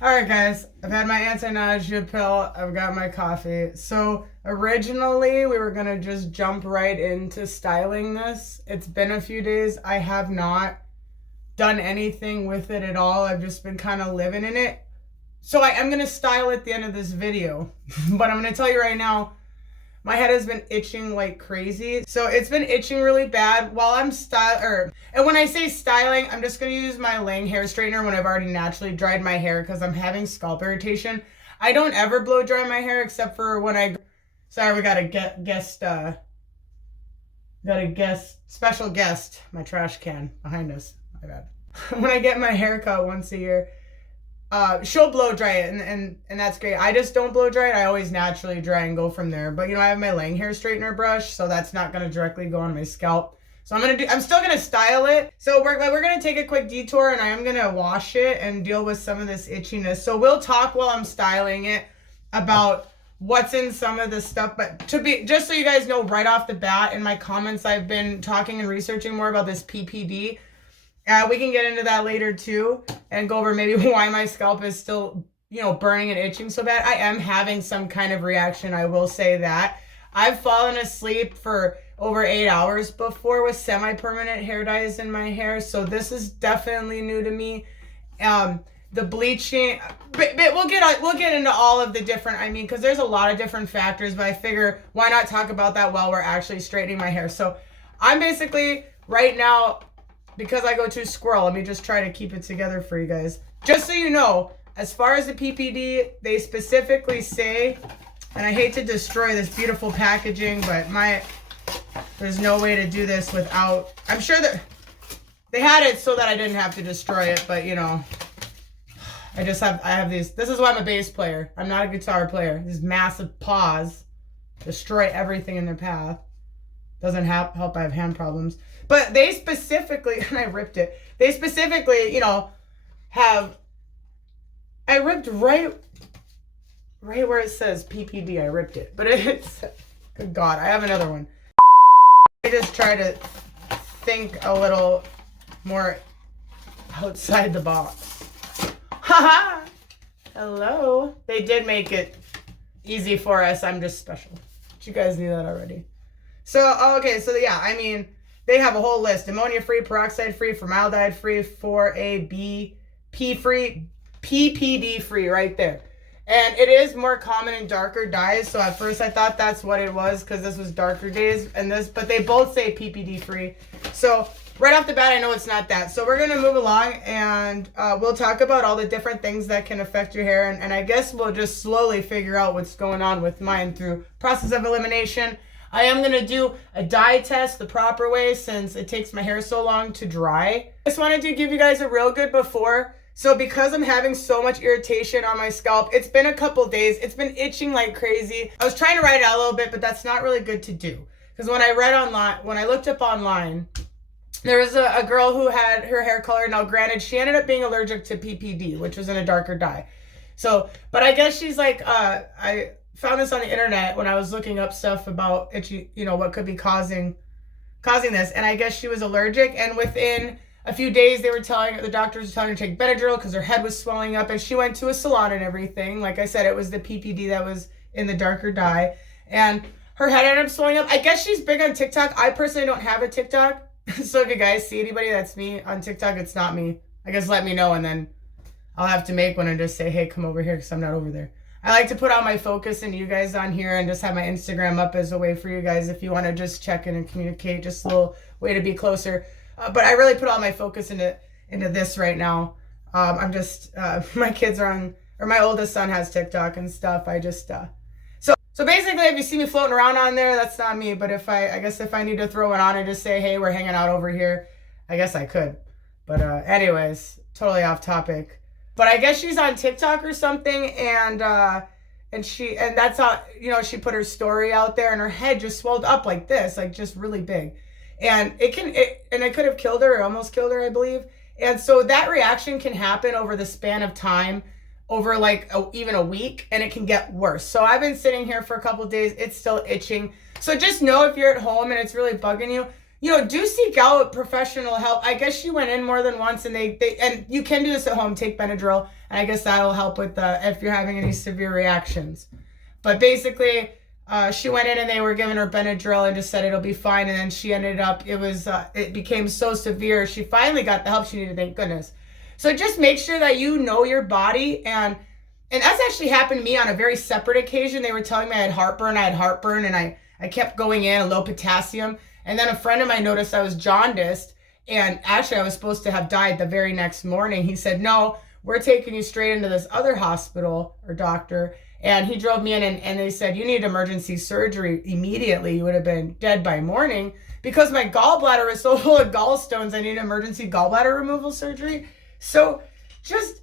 Alright guys, I've had my anti-nausea pill, I've got my coffee. So originally we were gonna just jump right into styling this. It's been a few days. I have not done anything with it at all. I've just been kind of living in it. So I am gonna style at the end of this video. But I'm gonna tell you right now, my head has been itching like crazy. So it's been itching really bad while I'm and when I say styling, I'm just gonna use my Lang hair straightener when I've already naturally dried my hair because I'm having scalp irritation. I don't ever blow dry my hair except for when sorry, we got a special guest, my trash can behind us. My bad. When I get my hair cut once a year, she'll blow dry it and that's great. I just don't blow dry it. I always naturally dry and go from there. But I have my Lang hair straightener brush, so that's not gonna directly go on my scalp. So I'm still gonna style it. So we're gonna take a quick detour and I am gonna wash it and deal with some of this itchiness. So we'll talk while I'm styling it about what's in some of the stuff. But just so you guys know right off the bat, in my comments I've been talking and researching more about this PPD. We can get into that later too and go over maybe why my scalp is still, burning and itching so bad. I am having some kind of reaction, I will say that. I've fallen asleep for over 8 hours before with semi-permanent hair dyes in my hair, so this is definitely new to me. The bleaching, but we'll get into all of the different, because there's a lot of different factors, but I figure why not talk about that while we're actually straightening my hair. So I'm basically right now, because I go too squirrel, let me just try to keep it together for you guys. Just so you know, as far as the PPD, they specifically say, and I hate to destroy this beautiful packaging, but there's no way to do this without, I'm sure that they had it so that I didn't have to destroy it, but I have these, this is why I'm a bass player. I'm not a guitar player. These massive paws destroy everything in their path. Doesn't help I have hand problems. But they specifically, and I ripped it, they specifically, I ripped right where it says PPD, I ripped it. But it's, good God, I have another one. I just try to think a little more outside the box. Haha! Hello. They did make it easy for us. I'm just special. But you guys knew that already. So, okay, so yeah, they have a whole list. Ammonia-free, peroxide-free, formaldehyde-free, 4-A-B-P-free, PPD-free right there. And it is more common in darker dyes. So at first I thought that's what it was because this was darker days but they both say PPD-free. So right off the bat, I know it's not that. So we're going to move along and we'll talk about all the different things that can affect your hair. And I guess we'll just slowly figure out what's going on with mine through process of elimination. I am going to do a dye test the proper way since it takes my hair so long to dry. I just wanted to give you guys a real good before. So because I'm having so much irritation on my scalp, it's been a couple days. It's been itching like crazy. I was trying to write it out a little bit, but that's not really good to do. Because when I looked up online, there was a girl who had her hair colored. Now granted, she ended up being allergic to PPD, which was in a darker dye. So, but I guess she's like, I found this on the internet when I was looking up stuff about itchy, what could be causing this. And I guess she was allergic. And within a few days, the doctors were telling her to take Benadryl because her head was swelling up. And she went to a salon and everything. Like I said, it was the PPD that was in the darker dye. And her head ended up swelling up. I guess she's big on TikTok. I personally don't have a TikTok. So if you guys see anybody that's me on TikTok, it's not me. I guess let me know and then I'll have to make one and just say, hey, come over here because I'm not over there. I like to put all my focus into you guys on here and just have my Instagram up as a way for you guys if you want to just check in and communicate, just a little way to be closer. But I really put all my focus into this right now. I'm just, my kids are my oldest son has TikTok and stuff. I just, so basically if you see me floating around on there, that's not me. But I guess if I need to throw it on and just say, hey, we're hanging out over here, I guess I could. But anyways, totally off topic. But I guess she's on TikTok or something, and that's how, she put her story out there, and her head just swelled up like this, like just really big, and it could have killed her, or almost killed her, I believe. And so that reaction can happen over the span of time, over like even a week, and it can get worse. So I've been sitting here for a couple of days, it's still itching. So just know if you're at home and it's really bugging you, you know, do seek out professional help. I guess she went in more than once, and and you can do this at home, take Benadryl, and I guess that'll help with if you're having any severe reactions. But basically, she went in and they were giving her Benadryl and just said it'll be fine. And then she ended up, it became so severe. She finally got the help she needed, thank goodness. So just make sure that you know your body. And that's actually happened to me on a very separate occasion. They were telling me I had heartburn, and I kept going in, low potassium. And then a friend of mine noticed I was jaundiced, and actually I was supposed to have died the very next morning. He said, no, we're taking you straight into this other hospital or doctor. And he drove me in, and they said, you need emergency surgery immediately. You would have been dead by morning. Because my gallbladder was so full of gallstones, I need emergency gallbladder removal surgery. So just,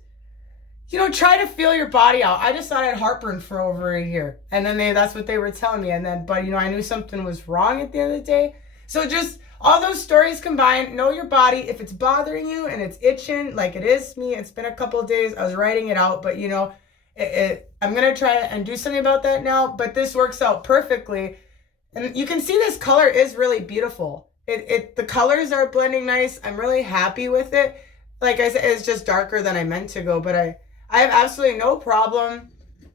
you know, try to feel your body out. I just thought I had heartburn for over a year. And then that's what they were telling me. But, you know, I knew something was wrong at the end of the day. So just all those stories combined, know your body. If it's bothering you and it's itching, like it is me, it's been a couple of days. I was writing it out, but, you know, I'm going to try and do something about that now. But this works out perfectly. And you can see this color is really beautiful. The colors are blending nice. I'm really happy with it. Like I said, it's just darker than I meant to go, but I have absolutely no problem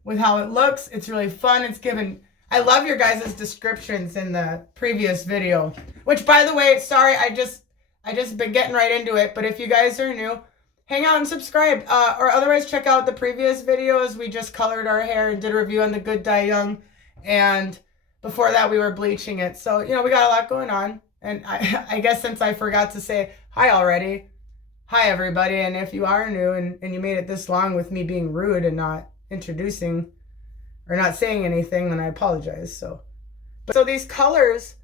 with how it looks. It's really fun. I love your guys' descriptions in the previous video, which, by the way, sorry, I just been getting right into it. But if you guys are new, hang out and subscribe, or otherwise check out the previous videos. We just colored our hair and did a review on the good dye young, and before that we were bleaching it. So, you know, we got a lot going on. And I guess since I forgot to say hi already, hi everybody. And if you are new and you made it this long with me being rude and not introducing or not saying anything, then I apologize. So these colors,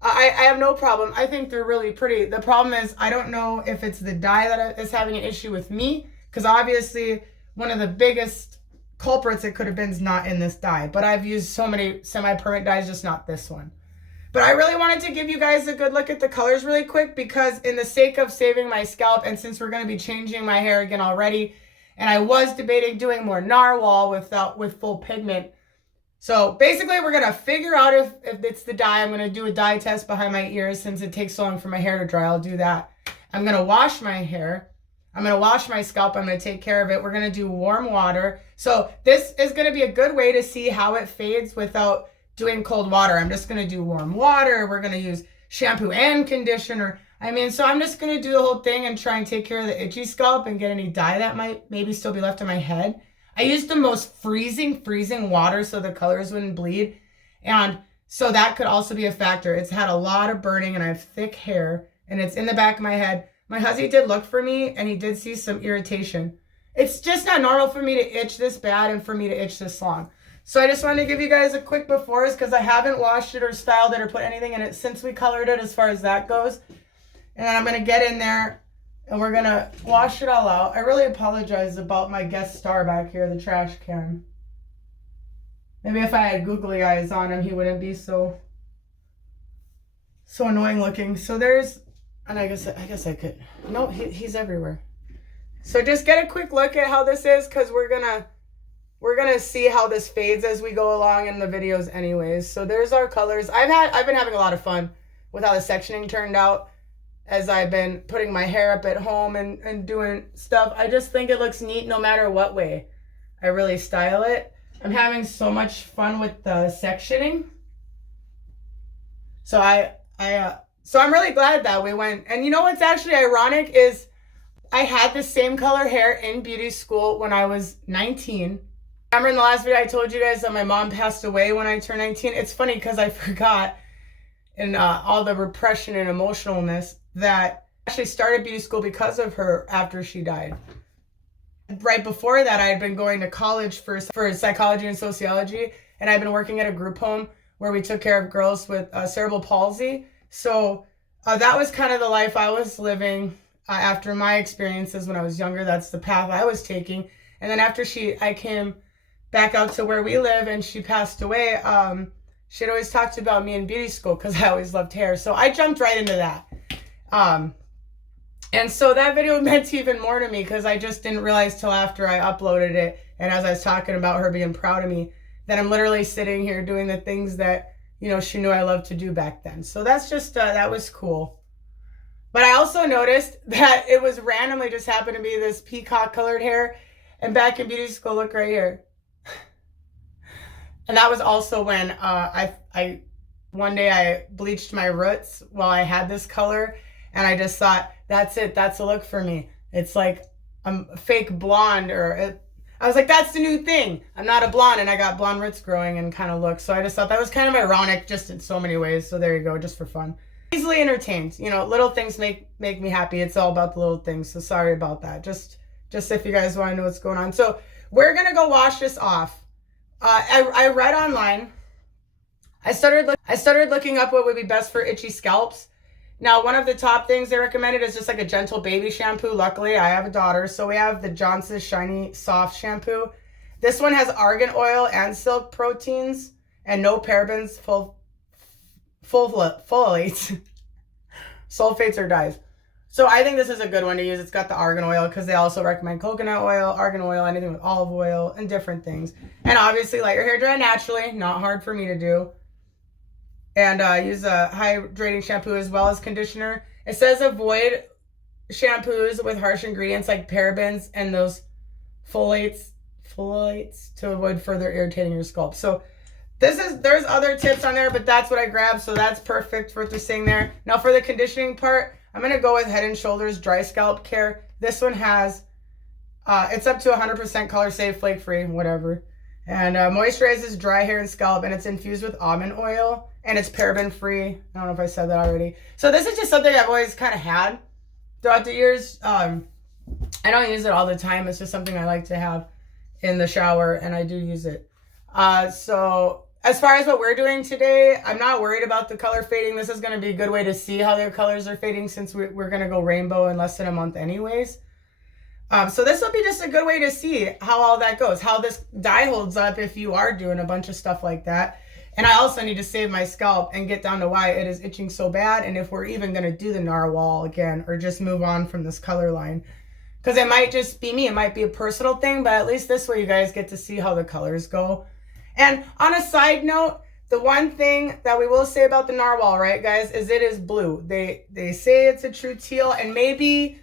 I have no problem. I think they're really pretty. The problem is I don't know if it's the dye that is having an issue with me, because obviously one of the biggest culprits it could have been is not in this dye. But I've used so many semi-permanent dyes, just not this one. But I really wanted to give you guys a good look at the colors really quick, because in the sake of saving my scalp, and since we're going to be changing my hair again already, and I was debating doing more narwhal with full pigment. So basically we're going to figure out if it's the dye. I'm going to do a dye test behind my ears since it takes so long for my hair to dry. I'll do that. I'm going to wash my hair. I'm going to wash my scalp. I'm going to take care of it. We're going to do warm water. So this is going to be a good way to see how it fades without doing cold water. I'm just going to do warm water. We're going to use shampoo and conditioner. So I'm just going to do the whole thing and try and take care of the itchy scalp and get any dye that might maybe still be left in my head. I used the most freezing water so the colors wouldn't bleed. And so that could also be a factor. It's had a lot of burning, and I have thick hair, and it's in the back of my head. My husband did look for me, and he did see some irritation. It's just not normal for me to itch this bad and for me to itch this long. So I just wanted to give you guys a quick befores, because I haven't washed it or styled it or put anything in it since we colored it as far as that goes. And then I'm going to get in there and we're going to wash it all out. I really apologize about my guest star back here, the trash can. Maybe if I had googly eyes on him, he wouldn't be so annoying looking. So there's, and I guess I could, no, he's everywhere. So just get a quick look at how this is, because we're gonna see how this fades as we go along in the videos anyways. So there's our colors. I've been having a lot of fun with how the sectioning turned out as I've been putting my hair up at home and doing stuff. I just think it looks neat no matter what way I really style it. I'm having so much fun with the sectioning. So so I'm really glad that we went. And you know what's actually ironic is I had the same color hair in beauty school when I was 19. Remember in the last video I told you guys that my mom passed away when I turned 19? It's funny because I forgot in all the repression and emotionalness that I actually started beauty school because of her after she died. Right before that, I had been going to college for psychology and sociology, and I'd been working at a group home where we took care of girls with cerebral palsy. So that was kind of the life I was living after my experiences when I was younger. That's the path I was taking. And then after I came back out to where we live and she passed away, she had always talked about me in beauty school because I always loved hair. So I jumped right into that. And so that video meant even more to me because I just didn't realize till after I uploaded it. And as I was talking about her being proud of me, that I'm literally sitting here doing the things that you know, she knew I loved to do back then. So that's just, that was cool. But I also noticed that it was randomly just happened to be this peacock colored hair. And back in beauty school, look right here. And that was also when I one day I bleached my roots while I had this color. And I just thought, that's it. That's a look for me. It's like I'm a fake blonde I was like, that's the new thing. I'm not a blonde and I got blonde roots growing and kind of look. So I just thought that was kind of ironic just in so many ways. So there you go, just for fun. Easily entertained. You know, little things make me happy. It's all about the little things. So sorry about that. Just if you guys want to know what's going on. So we're going to go wash this off. I read online. I started looking up what would be best for itchy scalps. Now, one of the top things they recommended is just like a gentle baby shampoo. Luckily, I have a daughter, so we have the Johnson's Shiny Soft Shampoo. This one has argan oil and silk proteins and no parabens, folates, sulfates, or dyes. So I think this is a good one to use. It's got the argan oil because they also recommend coconut oil, argan oil, anything with olive oil, and different things. And obviously, let your hair dry naturally. Not hard for me to do. And use a hydrating shampoo as well as conditioner. It says avoid shampoos with harsh ingredients like parabens and those folates to avoid further irritating your scalp. So there's other tips on there, but that's what I grabbed. So that's perfect for what they're saying there. Now for the conditioning part, I'm going to go with Head & Shoulders Dry Scalp Care. This one has, it's up to 100% color safe, flake free, whatever. And moisturizes dry hair and scalp, and it's infused with almond oil, and it's paraben free. I don't know if I said that already. So this is just something I've always kind of had throughout the years. I don't use it all the time. It's just something I like to have in the shower, and I do use it. So as far as what we're doing today, I'm not worried about the color fading. This is going to be a good way to see how their colors are fading since we're going to go rainbow in less than a month anyways. So this will be just a good way to see how all that goes, how this dye holds up if you are doing a bunch of stuff like that. And I also need to save my scalp and get down to why it is itching so bad, and if we're even going to do the narwhal again or just move on from this color line. Because it might just be me. It might be a personal thing, but at least this way you guys get to see how the colors go. And on a side note, the one thing that we will say about the narwhal, right, guys, is it is blue. They say it's a true teal, and maybe...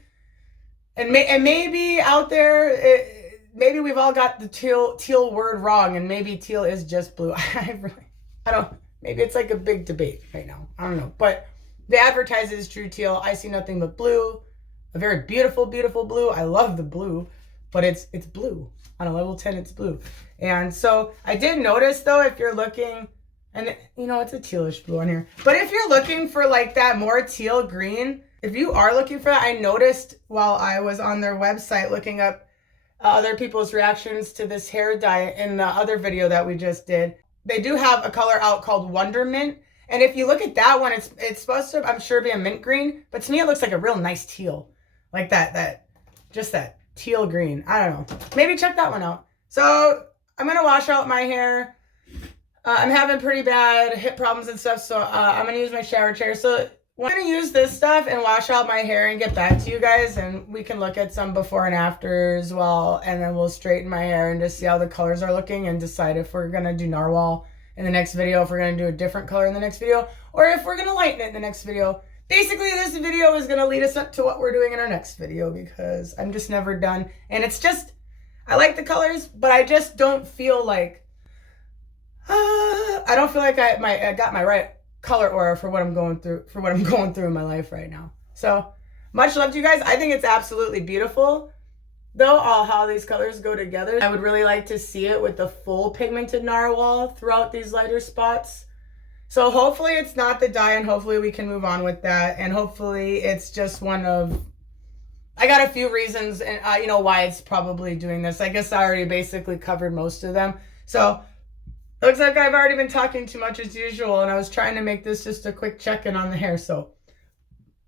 And maybe out there, maybe we've all got the teal word wrong, and maybe teal is just blue. Maybe it's like a big debate right now. I don't know. But they advertise it as true teal. I see nothing but blue. A very beautiful, beautiful blue. I love the blue, but it's blue. On a level 10, it's blue. And so I did notice, though, if you're looking, and you know, it's a tealish blue on here. But if you're looking for like that more teal green, if you are looking for that, I noticed while I was on their website looking up other people's reactions to this hair dye in the other video that we just did, they do have a color out called Wondermint. And if you look at that one, it's supposed to, I'm sure, be a mint green. But to me, it looks like a real nice teal. Like just that teal green. I don't know. Maybe check that one out. So I'm going to wash out my hair. I'm having pretty bad hip problems and stuff. So I'm going to use my shower chair. So I'm going to use this stuff and wash out my hair and get back to you guys, and we can look at some before and after as well, and then we'll straighten my hair and just see how the colors are looking and decide if we're going to do narwhal in the next video, if we're going to do a different color in the next video, or if we're going to lighten it in the next video. Basically, this video is going to lead us up to what we're doing in our next video because I'm just never done, and it's just, I like the colors, but I just don't feel like, I don't feel like I got my right color aura for what I'm going through in my life right now. So much love to you guys. I think it's absolutely beautiful though, all how these colors go together. I would really like to see it with the full pigmented narwhal throughout these lighter spots. So hopefully it's not the dye, and hopefully we can move on with that, and hopefully it's just one of, I got a few reasons and you know why it's probably doing this. I guess I already basically covered most of them. So looks like I've already been talking too much as usual, and I was trying to make this just a quick check-in on the hair. So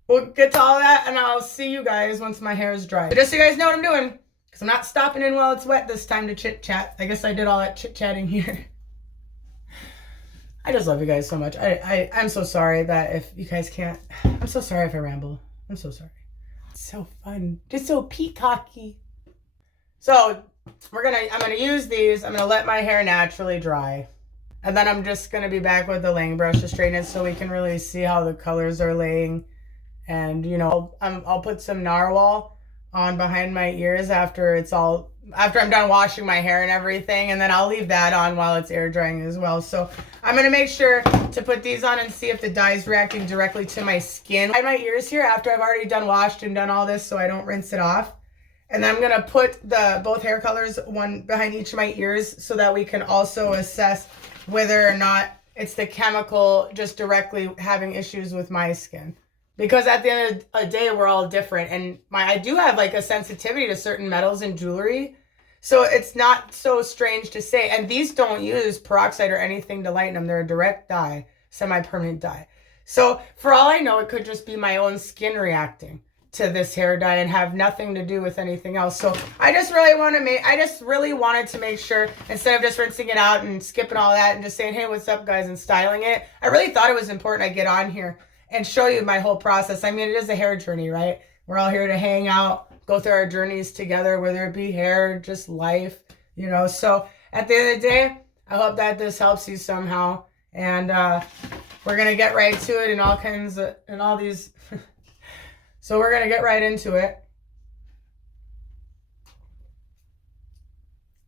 we'll get to all that, and I'll see you guys once my hair is dry. But just so you guys know what I'm doing, because I'm not stopping in while it's wet this time to chit-chat. I guess I did all that chit-chatting here. I just love you guys so much. I'm so sorry that if you guys can't, I'm so sorry if I ramble. I'm so sorry. It's so fun. Just so peacocky. So I'm gonna use these. I'm gonna let my hair naturally dry. And then I'm just going to be back with the laying brush to straighten it so we can really see how the colors are laying. And, you know, I'll put some narwhal on behind my ears after I'm done washing my hair and everything. And then I'll leave that on while it's air drying as well. So I'm going to make sure to put these on and see if the dye is reacting directly to my skin. I have my ears here after I've already washed and done all this so I don't rinse it off. And then I'm going to put both hair colors, one behind each of my ears, so that we can also assess whether or not it's the chemical just directly having issues with my skin. Because at the end of the day, we're all different. And I do have like a sensitivity to certain metals and jewelry. So it's not so strange to say. And these don't use peroxide or anything to lighten them. They're a direct dye, semi-permanent dye. So for all I know, it could just be my own skin reacting to this hair dye and have nothing to do with anything else. So I just really wanted to make sure, instead of just rinsing it out and skipping all that and just saying, hey, what's up guys, and styling it, I really thought it was important I get on here and show you my whole process. I mean, it is a hair journey, right? We're all here to hang out, go through our journeys together, whether it be hair, just life, you know. So at the end of the day, I hope that this helps you somehow. And we're going to get right to it and all kinds of, and all these... So we're going to get right into it.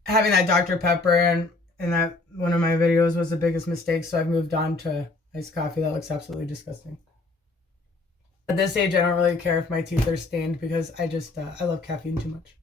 Having that Dr. Pepper in that one of my videos was the biggest mistake, so I've moved on to iced coffee. That looks absolutely disgusting. At this age, I don't really care if my teeth are stained because I love caffeine too much.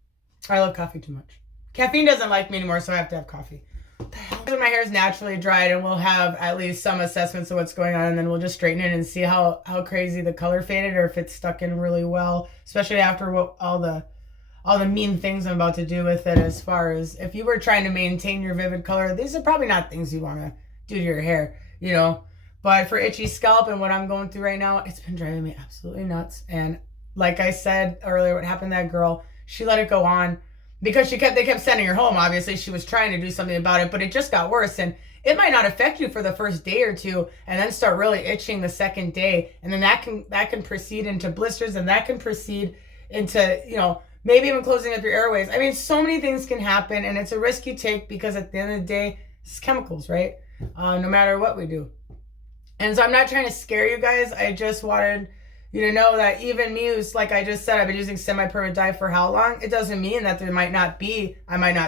I love coffee too much. Caffeine doesn't like me anymore, so I have to have coffee. What the hell? When my hair is naturally dried, and we'll have at least some assessments of what's going on, and then we'll just straighten it and see how crazy the color faded or if it's stuck in really well, especially after all the mean things I'm about to do with it. As far as if you were trying to maintain your vivid color, these are probably not things you want to do to your hair, you know. But for itchy scalp and what I'm going through right now, it's been driving me absolutely nuts. And like I said earlier, what happened to that girl, she let it go on because they kept sending her home. Obviously, she was trying to do something about it, but it just got worse. And it might not affect you for the first day or two and then start really itching the second day. And then that can proceed into blisters, and that can proceed into, you know, maybe even closing up your airways. I mean, so many things can happen, and it's a risk you take because at the end of the day, it's chemicals, right? No matter what we do. And so I'm not trying to scare you guys. I just wanted you to know that even me, who's, like I just said, I've been using semi-permanent dye for how long? It doesn't mean that I might not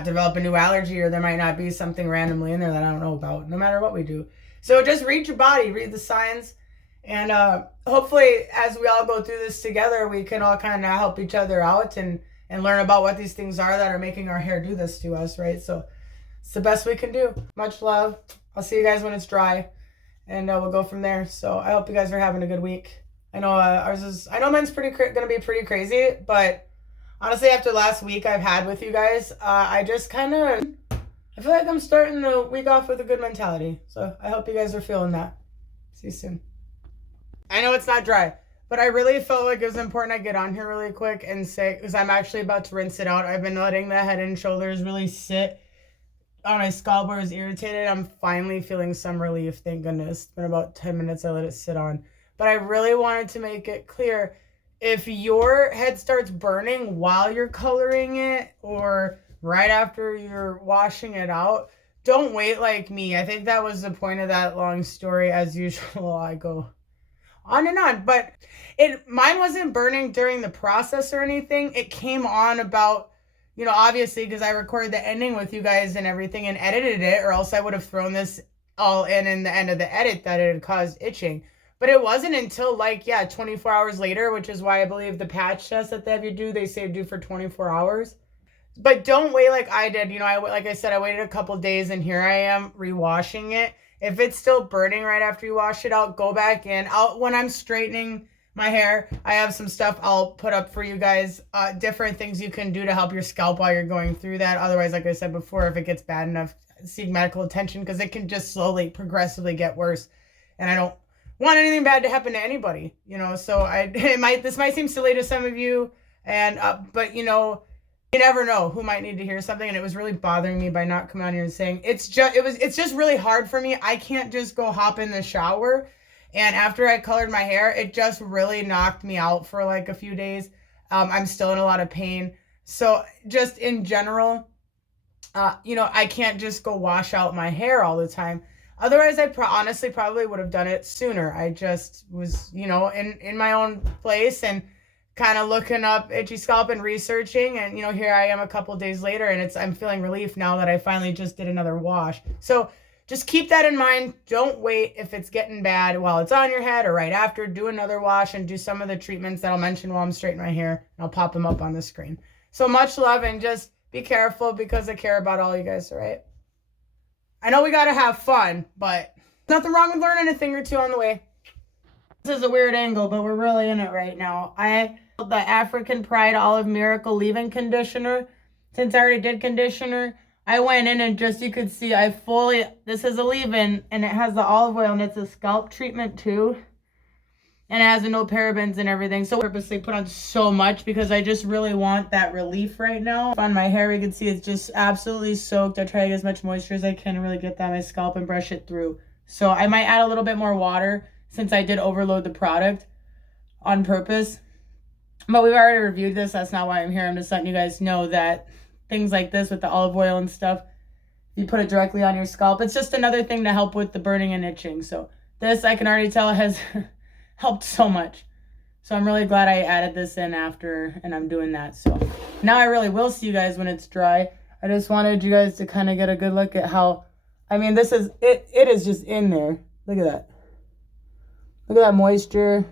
develop a new allergy, or there might not be something randomly in there that I don't know about, no matter what we do. So just read your body, read the signs. And hopefully, as we all go through this together, we can all kind of help each other out and learn about what these things are that are making our hair do this to us, right? So it's the best we can do. Much love. I'll see you guys when it's dry, and we'll go from there. So I hope you guys are having a good week. I know I know mine's going to be pretty crazy, but honestly, after last week I've had with you guys, I feel like I'm starting the week off with a good mentality. So I hope you guys are feeling that. See you soon. I know it's not dry, but I really felt like it was important I get on here really quick and say, because I'm actually about to rinse it out. I've been letting the head and shoulders really sit on my scalp where I was irritated. I'm finally feeling some relief, thank goodness. It's been about 10 minutes I let it sit on. But I really wanted to make it clear, if your head starts burning while you're coloring it or right after you're washing it out, don't wait like me. I think that was the point of that long story. As usual, I go on and on, but mine wasn't burning during the process or anything. It came on about, you know, obviously because I recorded the ending with you guys and everything and edited it, or else I would have thrown this all in the end of the edit that it had caused itching. But it wasn't until 24 hours later, which is why I believe the patch test that they have you do, they say do for 24 hours. But don't wait like I did. You know, like I said, I waited a couple days, and here I am rewashing it. If it's still burning right after you wash it out, go back in. When I'm straightening my hair, I have some stuff I'll put up for you guys. Different things you can do to help your scalp while you're going through that. Otherwise, like I said before, if it gets bad enough, seek medical attention, because it can just slowly, progressively get worse. And I don't want anything bad to happen to anybody, you know. So this might seem silly to some of you, and but you know, you never know who might need to hear something. And it was really bothering me by not coming on here and saying it's just really hard for me. I can't just go hop in the shower, and after I colored my hair, it just really knocked me out for like a few days. I'm still in a lot of pain. So just in general, you know, I can't just go wash out my hair all the time. Otherwise, I honestly probably would have done it sooner. I just was, you know, in my own place and kind of looking up itchy scalp and researching, and you know, here I am a couple days later, and I'm feeling relief now that I finally just did another wash. So just keep that in mind. Don't wait if it's getting bad while it's on your head or right after. Do another wash and do some of the treatments that I'll mention while I'm straightening my hair, and I'll pop them up on the screen. So much love, and just be careful because I care about all you guys, all right? I know we got to have fun, but nothing wrong with learning a thing or two on the way. This is a weird angle, but we're really in it right now. The African Pride Olive Miracle leave-in conditioner. Since I already did conditioner, I went in and just, you could see, this is a leave-in, and it has the olive oil, and it's a scalp treatment too. And it has no parabens and everything. So I purposely put on so much because I just really want that relief right now. On my hair, you can see it's just absolutely soaked. I try to get as much moisture as I can to really get that on my scalp and brush it through. So I might add a little bit more water since I did overload the product on purpose. But we've already reviewed this. That's not why I'm here. I'm just letting you guys know that things like this with the olive oil and stuff, you put it directly on your scalp. It's just another thing to help with the burning and itching. So this, I can already tell, has helped so much. So I'm really glad I added this in after, and I'm doing that. So now I really will see you guys when it's dry. I just wanted you guys to kind of get a good look at how, I mean, this is, it is just in there. Look at that. Look at that moisture.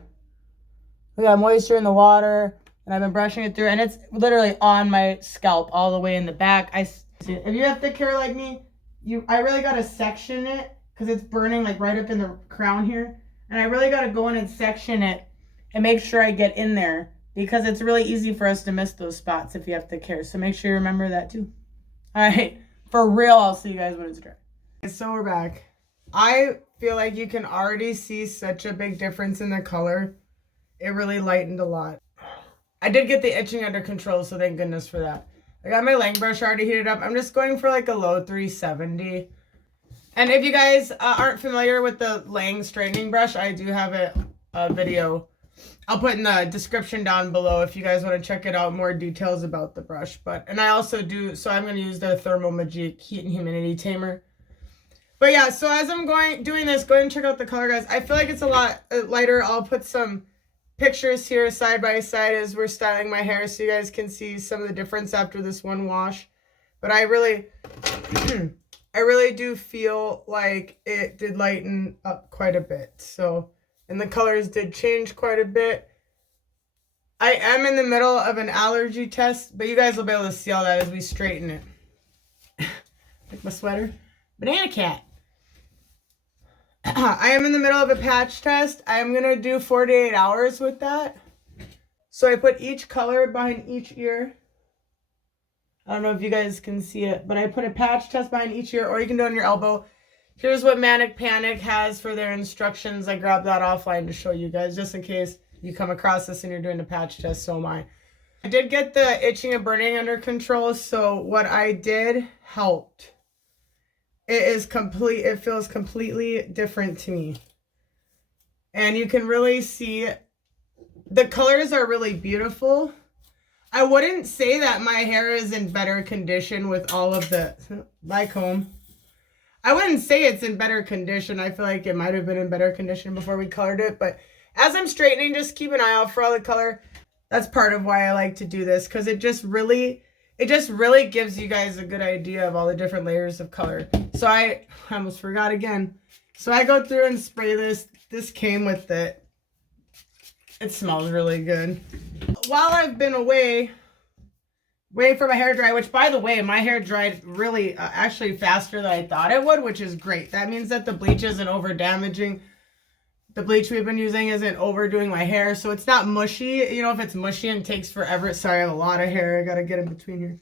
Look at that moisture in the water. And I've been brushing it through, and it's literally on my scalp all the way in the back. If you have thick hair like me, I really got to section it because it's burning like right up in the crown here. And I really got to go in and section it and make sure I get in there because it's really easy for us to miss those spots if you have thick hair. So make sure you remember that too. All right, for real, I'll see you guys when it's dry. So we're back. I feel like you can already see such a big difference in the color. It really lightened a lot. I did get the itching under control, so thank goodness for that. I got my Lang brush already heated up. I'm just going for like a low 370. And if you guys aren't familiar with the Lang straightening brush, I do have a video. I'll put in the description down below if you guys want to check it out, more details about the brush. And I also do, so I'm going to use their THERMAL MAGIQUE heat and humidity tamer. But yeah, so as I'm doing this, go ahead and check out the color, guys. I feel like it's a lot lighter. I'll put some pictures here side by side as we're styling my hair so you guys can see some of the difference after this one wash. But I really I really do feel like it did lighten up quite a bit. So, and the colors did change quite a bit. I am in the middle of an allergy test, but you guys will be able to see all that as we straighten it. Like my sweater. Banana cat. I am in the middle of a patch test. I am going to do 48 hours with that. So I put each color behind each ear. I don't know if you guys can see it, but I put a patch test behind each ear, or you can do it on your elbow. Here's what Manic Panic has for their instructions. I grabbed that offline to show you guys, just in case you come across this and you're doing a patch test, so am I. I did get the itching and burning under control, so what I did helped. It feels completely different to me. And you can really see the colors are really beautiful. I wouldn't say that my hair is in better condition with all of the, my comb. I wouldn't say it's in better condition. I feel like it might have been in better condition before we colored it. But as I'm straightening, just keep an eye out for all the color. That's part of why I like to do this, because it just really gives you guys a good idea of all the different layers of color. So I almost forgot again. So I go through and spray this. This came with it. It smells really good. While I've been away, waiting for my hair to dry, which by the way, my hair dried really actually faster than I thought it would, which is great. That means that the bleach isn't over damaging. The bleach we've been using isn't overdoing my hair, so it's not mushy. You know, if it's mushy and takes forever, sorry, I have a lot of hair. I gotta get in between here.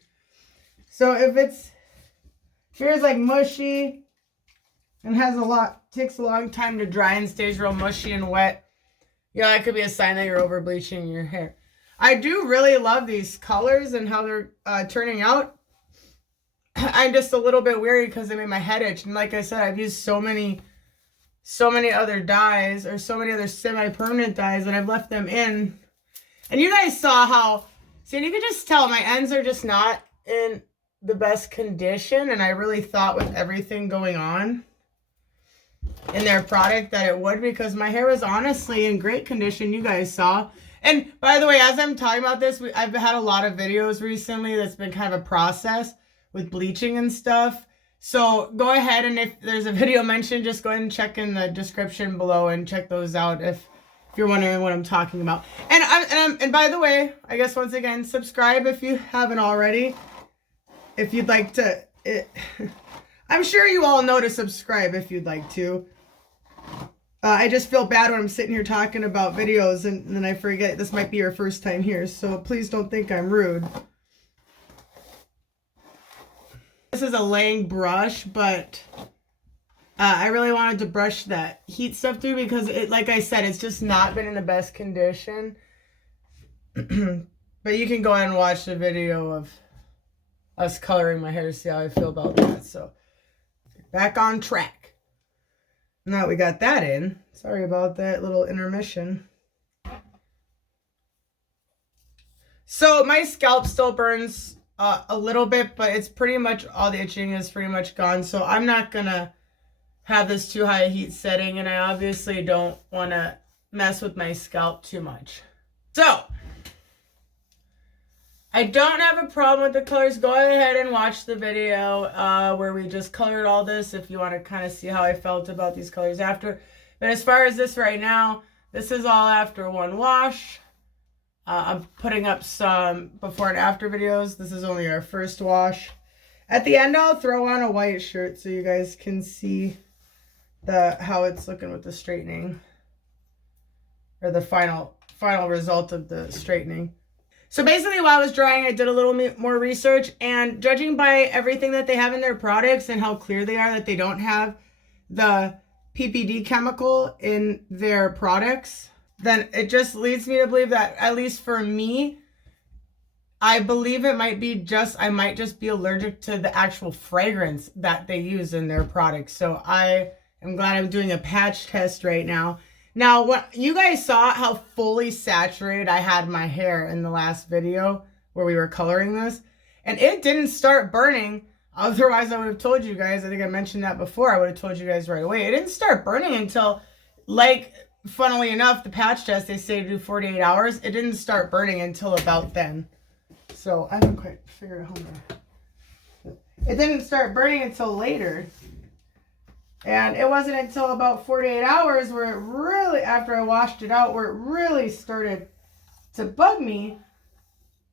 So if here's like mushy and takes a long time to dry and stays real mushy and wet, yeah, that could be a sign that you're over bleaching your hair. I do really love these colors and how they're turning out. I'm just a little bit weary because they made my head itch. And like I said, I've used so many other dyes, or so many other semi-permanent dyes, and I've left them in. And you guys saw how, see, and you can just tell my ends are just not in the best condition. And I really thought with everything going on, in their product that it would, because my hair was honestly in great condition. You guys saw. And by the way, as I'm talking about this, I've had a lot of videos recently that's been kind of a process with bleaching and stuff. So go ahead, and if there's a video mentioned, just go ahead and check in the description below and check those out if you're wondering what I'm talking about. And by the way, I guess once again, subscribe if you haven't already. If you'd like to, I'm sure you all know to subscribe if you'd like to. I just feel bad when I'm sitting here talking about videos and then I forget this might be your first time here, so please don't think I'm rude. This is a Lang brush, but I really wanted to brush that heat stuff through because, like I said, it's just not been in the best condition. But you can go ahead and watch the video of us coloring my hair to see how I feel about that. So back on track. Now that we got that in, sorry about that little intermission. So my scalp still burns a little bit, but it's pretty much, all the itching is pretty much gone. So I'm not gonna have this too high a heat setting, and I obviously don't want to mess with my scalp too much. So I don't have a problem with the colors. Go ahead and watch the video where we just colored all this if you want to kind of see how I felt about these colors after. But as far as this right now, this is all after one wash. I'm putting up some before and after videos. This is only our first wash. At the end, I'll throw on a white shirt so you guys can see how it's looking with the straightening, or the final result of the straightening. So basically, while I was drying, I did a little more research, and judging by everything that they have in their products and how clear they are that they don't have the PPD chemical in their products, then it just leads me to believe that, at least for me, I believe it might be just, I might just be allergic to the actual fragrance that they use in their products. So I am glad I'm doing a patch test right now. Now, what you guys saw how fully saturated I had my hair in the last video where we were coloring this, and it didn't start burning. Otherwise, I would have told you guys. I think I mentioned that before. I would have told you guys right away. It didn't start burning until, like, funnily enough, the patch test, they say to do 48 hours. It didn't start burning until about then. So I haven't quite figured out how to... It didn't start burning until later. And it wasn't until about 48 hours where it really, after I washed it out, where it really started to bug me.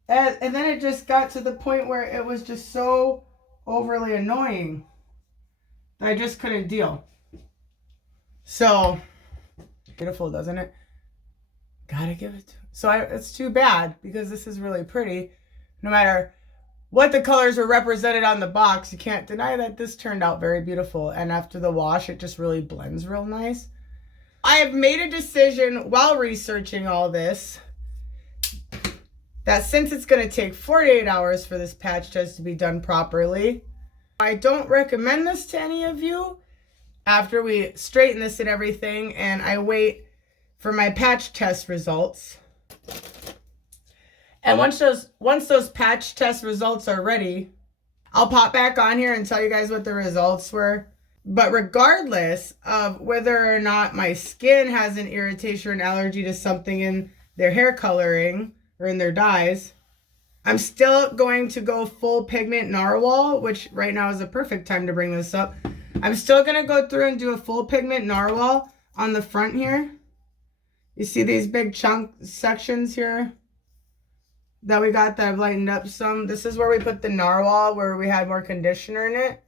And then it just got to the point where it was just so overly annoying that I just couldn't deal. So, beautiful, doesn't it? Gotta give it to... So it's too bad, because this is really pretty. No matter what the colors are represented on the box, you can't deny that this turned out very beautiful. And after the wash, it just really blends real nice. I have made a decision while researching all this that since it's going to take 48 hours for this patch test to be done properly, I don't recommend this to any of you after we straighten this and everything, and I wait for my patch test results. And once those patch test results are ready, I'll pop back on here and tell you guys what the results were. But regardless of whether or not my skin has an irritation or an allergy to something in their hair coloring or in their dyes, I'm still going to go full pigment narwhal, which right now is a perfect time to bring this up. I'm still going to go through and do a full pigment narwhal on the front here. You see these big chunk sections here that we got that I've lightened up some. This is where we put the narwhal, where we had more conditioner in it.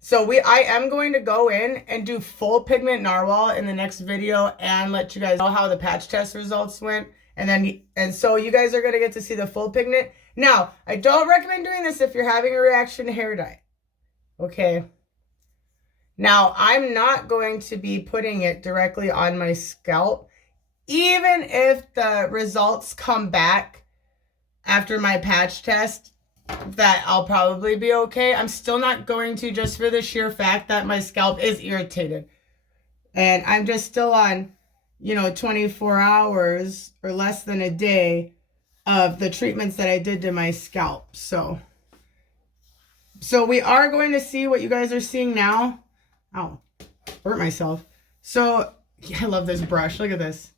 So I am going to go in and do full pigment narwhal in the next video and let you guys know how the patch test results went. And so you guys are going to get to see the full pigment. Now, I don't recommend doing this if you're having a reaction to hair dye. Okay. Now, I'm not going to be putting it directly on my scalp. Even if the results come back after my patch test that I'll probably be okay, I'm still not going to, just for the sheer fact that my scalp is irritated. And I'm just still on, 24 hours or less than a day of the treatments that I did to my scalp. So we are going to see what you guys are seeing now. Oh, hurt myself. So yeah, I love this brush. Look at this.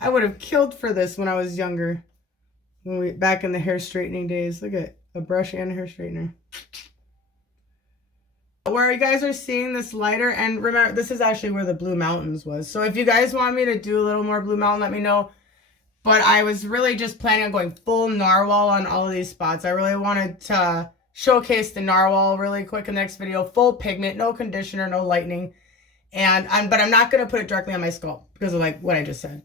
I would have killed for this when I was younger. Back in the hair straightening days. Look at a brush and a hair straightener. Where you guys are seeing this lighter, and remember, this is actually where the Blue Mountains was. So if you guys want me to do a little more Blue Mountain, let me know. But I was really just planning on going full narwhal on all of these spots. I really wanted to showcase the narwhal really quick in the next video. Full pigment, no conditioner, no lightening. But I'm not going to put it directly on my scalp because of like what I just said.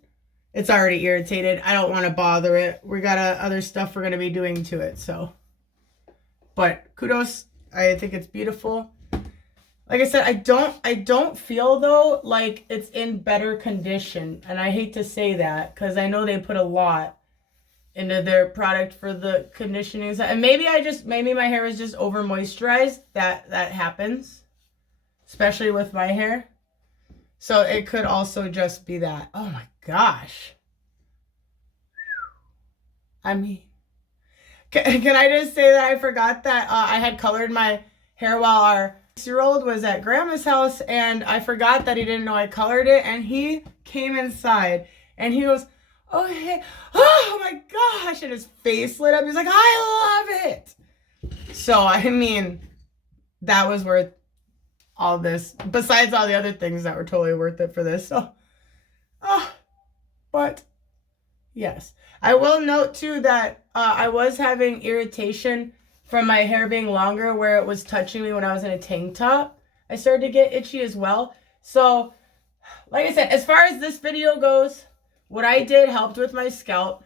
It's already irritated. I don't want to bother it. We got other stuff we're going to be doing to it. So, but kudos. I think it's beautiful. Like I said, I don't feel though like it's in better condition, and I hate to say that because I know they put a lot into their product for the conditioning, and maybe my hair is just over moisturized. That happens, especially with my hair. So it could also just be that. Oh my gosh. I mean, can I just say that I forgot that I had colored my hair while our 6-year-old was at grandma's house, and I forgot that he didn't know I colored it, and he came inside and he goes, oh hey, oh my gosh, and his face lit up. He's like, I love it. So I mean, that was worth all this, besides all the other things that were totally worth it for this. So but yes, I will note too that I was having irritation from my hair being longer where it was touching me when I was in a tank top. I started to get itchy as well. So, like I said, as far as this video goes, what I did helped with my scalp.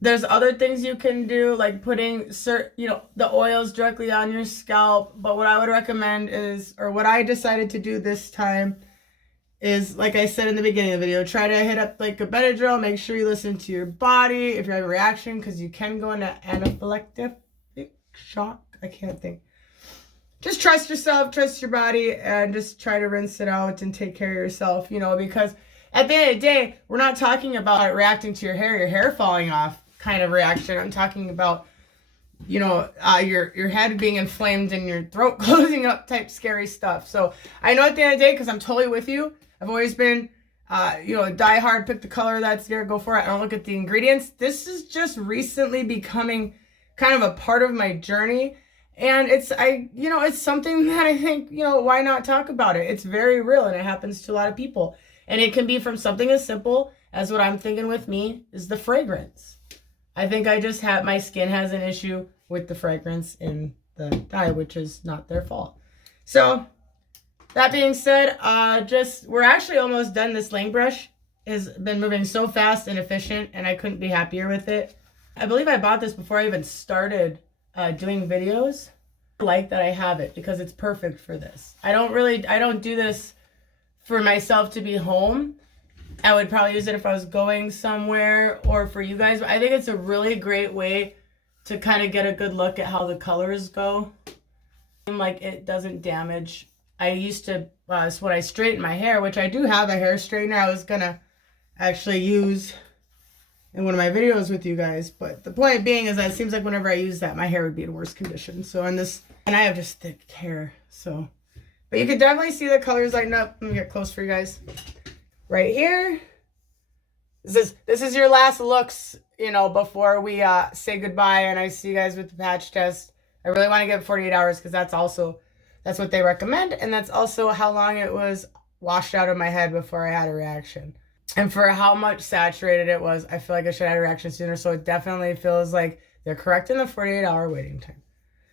There's other things you can do, like putting the oils directly on your scalp. But what I would recommend is, or what I decided to do this time is, like I said in the beginning of the video, try to hit up like a Benadryl. Make sure you listen to your body if you have a reaction, because you can go into anaphylactic shock. I can't think. Just trust yourself, trust your body, and just try to rinse it out and take care of yourself, because at the end of the day, we're not talking about reacting to your hair falling off kind of reaction. I'm talking about, your head being inflamed and your throat closing up type scary stuff. So I know at the end of the day, because I'm totally with you, I've always been, die hard, pick the color that's there, go for it. I don't look at the ingredients. This is just recently becoming kind of a part of my journey. And it's something that I think, why not talk about it? It's very real, and it happens to a lot of people. And it can be from something as simple as what I'm thinking with me is the fragrance. I think my skin has an issue with the fragrance in the dye, which is not their fault. So that being said, we're actually almost done. This Lang brush has been moving so fast and efficient, and I couldn't be happier with it. I believe I bought this before I even started doing videos. I like that I have it because it's perfect for this. I don't do this for myself to be home. I would probably use it if I was going somewhere or for you guys. But I think it's a really great way to kind of get a good look at how the colors go. Like it doesn't damage. I used to, it's when I straighten my hair, which I do have a hair straightener I was going to actually use in one of my videos with you guys. But the point being is that it seems like whenever I use that, my hair would be in worse condition. So and I have just thick hair. So, but you can definitely see the colors lighting up. Let me get close for you guys. Right here. This is your last looks, before we say goodbye and I see you guys with the patch test. I really want to give it 48 hours because that's what they recommend. And that's also how long it was washed out of my head before I had a reaction. And for how much saturated it was, I feel like I should have had a reaction sooner. So it definitely feels like they're correct in the 48-hour waiting time.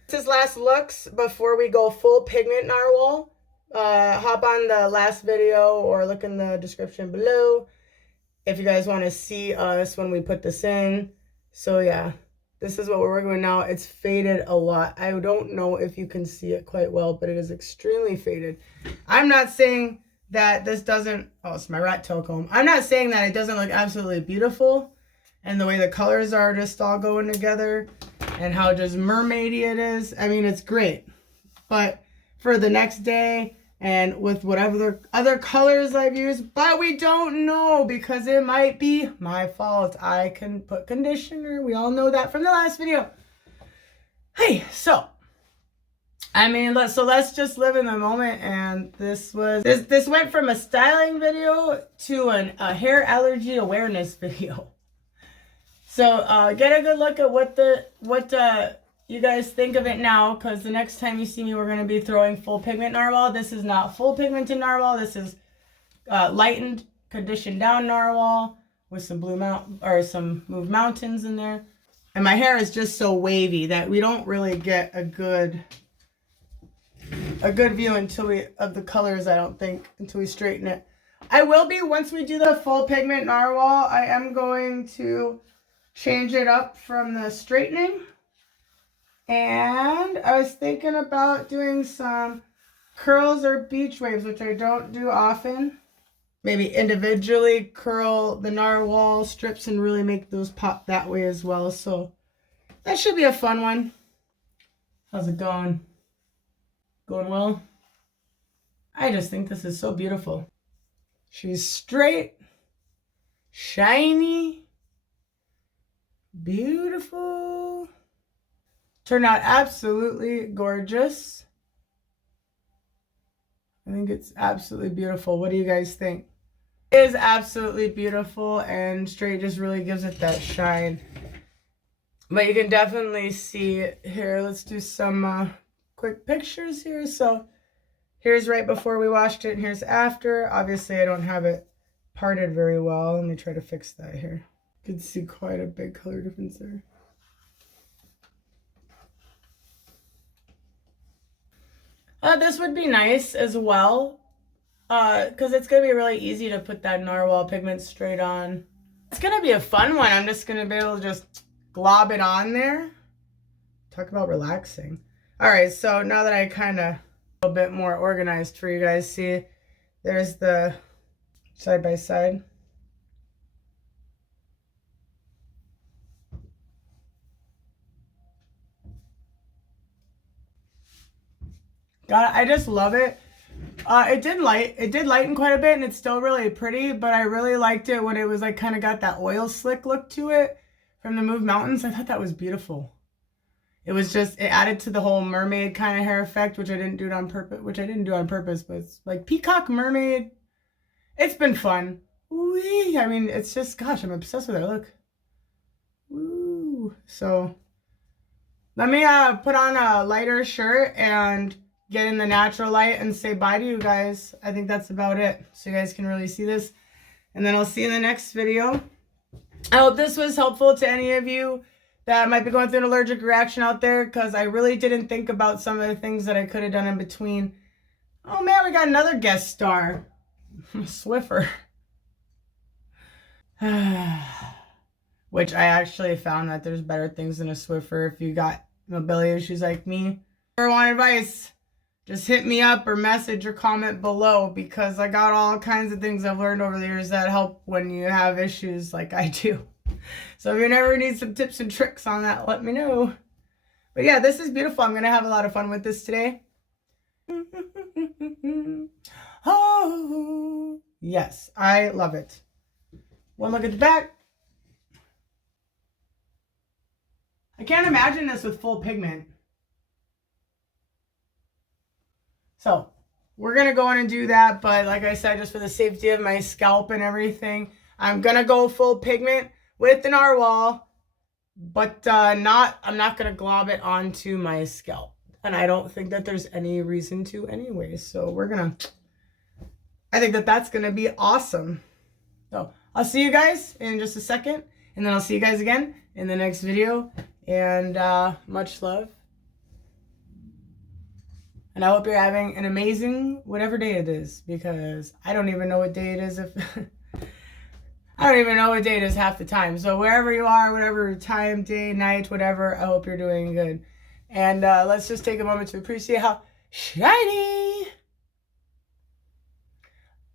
This is last looks before we go full pigment narwhal. Hop on the last video or look in the description below if you guys want to see us when we put this in. So yeah, this is what we're working with now. It's faded a lot. I don't know if you can see it quite well, but it is extremely faded. I'm not saying that this doesn't, it's my rat tail comb. I'm not saying that it doesn't look absolutely beautiful and the way the colors are just all going together and how just mermaidy it is. I mean, it's great. But for the next day and with whatever other colors I've used, but we don't know because it might be my fault. I can put conditioner. We all know that from the last video. Hey, so I mean, let's just live in the moment. And this went from a styling video to a hair allergy awareness video. So get a good look at what you guys think of it now, because the next time you see me, we're going to be throwing full pigment narwhal. This is not full pigmented narwhal. This is lightened, conditioned down narwhal with some some moved mountains in there. And my hair is just so wavy that we don't really get a good view of the colors, I don't think, until we straighten it. I will be, once we do the full pigment narwhal, I am going to change it up from the straightening. And I was thinking about doing some curls or beach waves, which I don't do often. Maybe individually curl the narwhal strips and really make those pop that way as well. So that should be a fun one. How's it going? Going well? I just think this is so beautiful. She's straight, shiny, beautiful. Turned out absolutely gorgeous. I think it's absolutely beautiful. What do you guys think? It is absolutely beautiful, and straight just really gives it that shine. But you can definitely see it here. Let's do some quick pictures here. So here's right before we washed it, and here's after. Obviously, I don't have it parted very well. Let me try to fix that here. You can see quite a big color difference there. This would be nice as well, because it's going to be really easy to put that narwhal pigment straight on. It's going to be a fun one. I'm just going to be able to just glob it on there. Talk about relaxing. All right, so now that I kind of a little bit more organized for you guys, see, there's the side by side. God, I just love it. It did lighten quite a bit, and it's still really pretty, but I really liked it when it was like kind of got that oil slick look to it from the Moved Mountains. I thought that was beautiful. It was just, it added to the whole mermaid kind of hair effect, which I didn't do on purpose, but it's like peacock mermaid. It's been fun. Whee! I mean, it's just, gosh, I'm obsessed with it. Look. Woo! So let me put on a lighter shirt and get in the natural light and say bye to you guys. I think that's about it, so you guys can really see this. And then I'll see you in the next video. I hope this was helpful to any of you that might be going through an allergic reaction out there, because I really didn't think about some of the things that I could have done in between. Oh man, we got another guest star. Swiffer. Which I actually found that there's better things than a Swiffer if you got mobility issues like me. If you want advice, just hit me up or message or comment below, because I got all kinds of things I've learned over the years that help when you have issues like I do. So if you ever need some tips and tricks on that, let me know. But yeah, this is beautiful. I'm going to have a lot of fun with this today. Oh, yes, I love it. One look at the back. I can't imagine this with full pigment. So we're going to go in and do that. But like I said, just for the safety of my scalp and everything, I'm going to go full pigment with the narwhal. But I'm not going to glob it onto my scalp. And I don't think that there's any reason to anyway. So we're going to, I think that that's going to be awesome. So I'll see you guys in just a second. And then I'll see you guys again in the next video. And much love. And I hope you're having an amazing whatever day it is, because I don't even know what day it is if I don't even know what day it is half the time. So wherever you are, whatever time, day, night, whatever, I hope you're doing good. And let's just take a moment to appreciate how shiny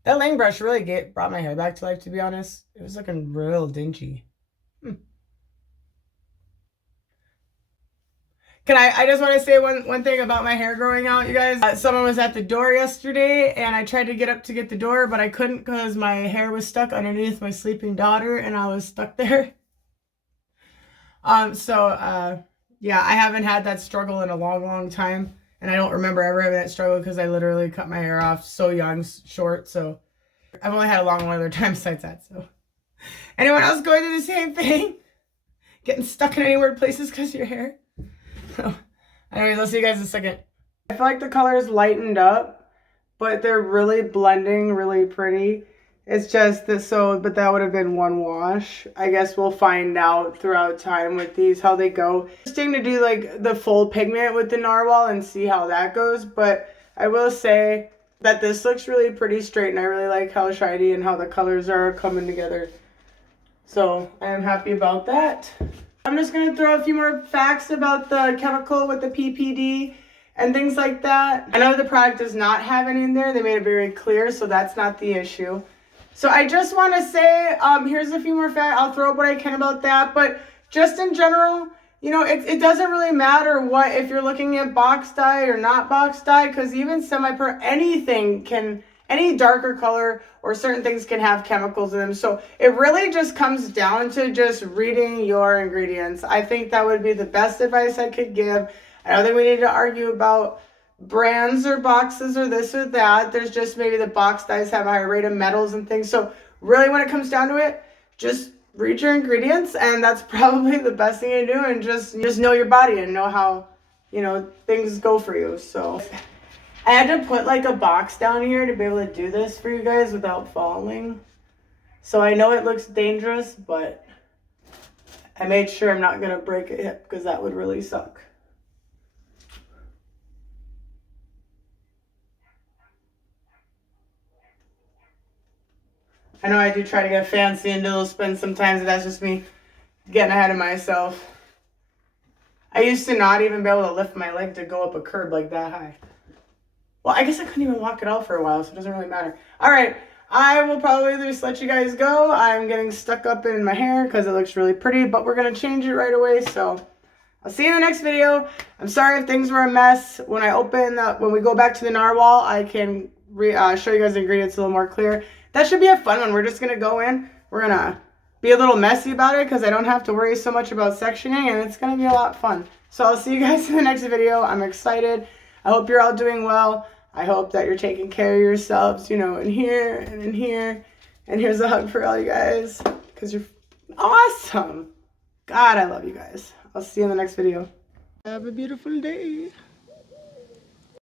that Lang brush really brought my hair back to life, to be honest. It was looking real dingy. I just want to say one thing about my hair growing out, you guys. Someone was at the door yesterday, and I tried to get up to get the door, but I couldn't because my hair was stuck underneath my sleeping daughter, and I was stuck there. Yeah, I haven't had that struggle in a long time. And I don't remember ever having that struggle because I literally cut my hair off so young, short. So I've only had a long one other time besides that. So anyone else going through the same thing? Getting stuck in any weird places because of your hair? So, anyways, I'll see you guys in a second. I feel like the colors lightened up, but they're really blending really pretty. It's just that, but that would have been one wash. I guess we'll find out throughout time with these how they go. Interesting to do like the full pigment with the narwhal and see how that goes. But I will say that this looks really pretty straight, and I really like how shiny and how the colors are coming together. So I am happy about that. I'm just gonna throw a few more facts about the chemical with the PPD and things like that. I know the product does not have any in there. They made it very clear, so that's not the issue. So I just want to say, here's a few more facts. I'll throw up what I can about that. But just in general, you know, it doesn't really matter what, if you're looking at box dye or not box dye, because even anything can, any darker color or certain things can have chemicals in them. So it really just comes down to just reading your ingredients. I think that would be the best advice I could give. I don't think we need to argue about brands or boxes or this or that. There's just maybe the box dyes have a higher rate of metals and things. So really when it comes down to it, just read your ingredients, and that's probably the best thing to do, and just know your body and know how, you know, things go for you. So I had to put like a box down here to be able to do this for you guys without falling. So I know it looks dangerous, but I made sure I'm not gonna break a hip because that would really suck. I know I do try to get fancy and do little spins sometimes, but that's just me getting ahead of myself. I used to not even be able to lift my leg to go up a curb like that high. Well, I guess I couldn't even walk it out for a while, so it doesn't really matter. All right, I will probably just let you guys go. I'm getting stuck up in my hair because it looks really pretty, but we're going to change it right away, so I'll see you in the next video. I'm sorry if things were a mess. When we go back to the narwhal, I can show you guys the ingredients a little more clear. That should be a fun one. We're just going to go in. We're going to be a little messy about it because I don't have to worry so much about sectioning, and it's going to be a lot of fun. So I'll see you guys in the next video. I'm excited. I hope you're all doing well. I hope that you're taking care of yourselves, you know, in here and in here. And here's a hug for all you guys because you're awesome. God, I love you guys. I'll see you in the next video. Have a beautiful day.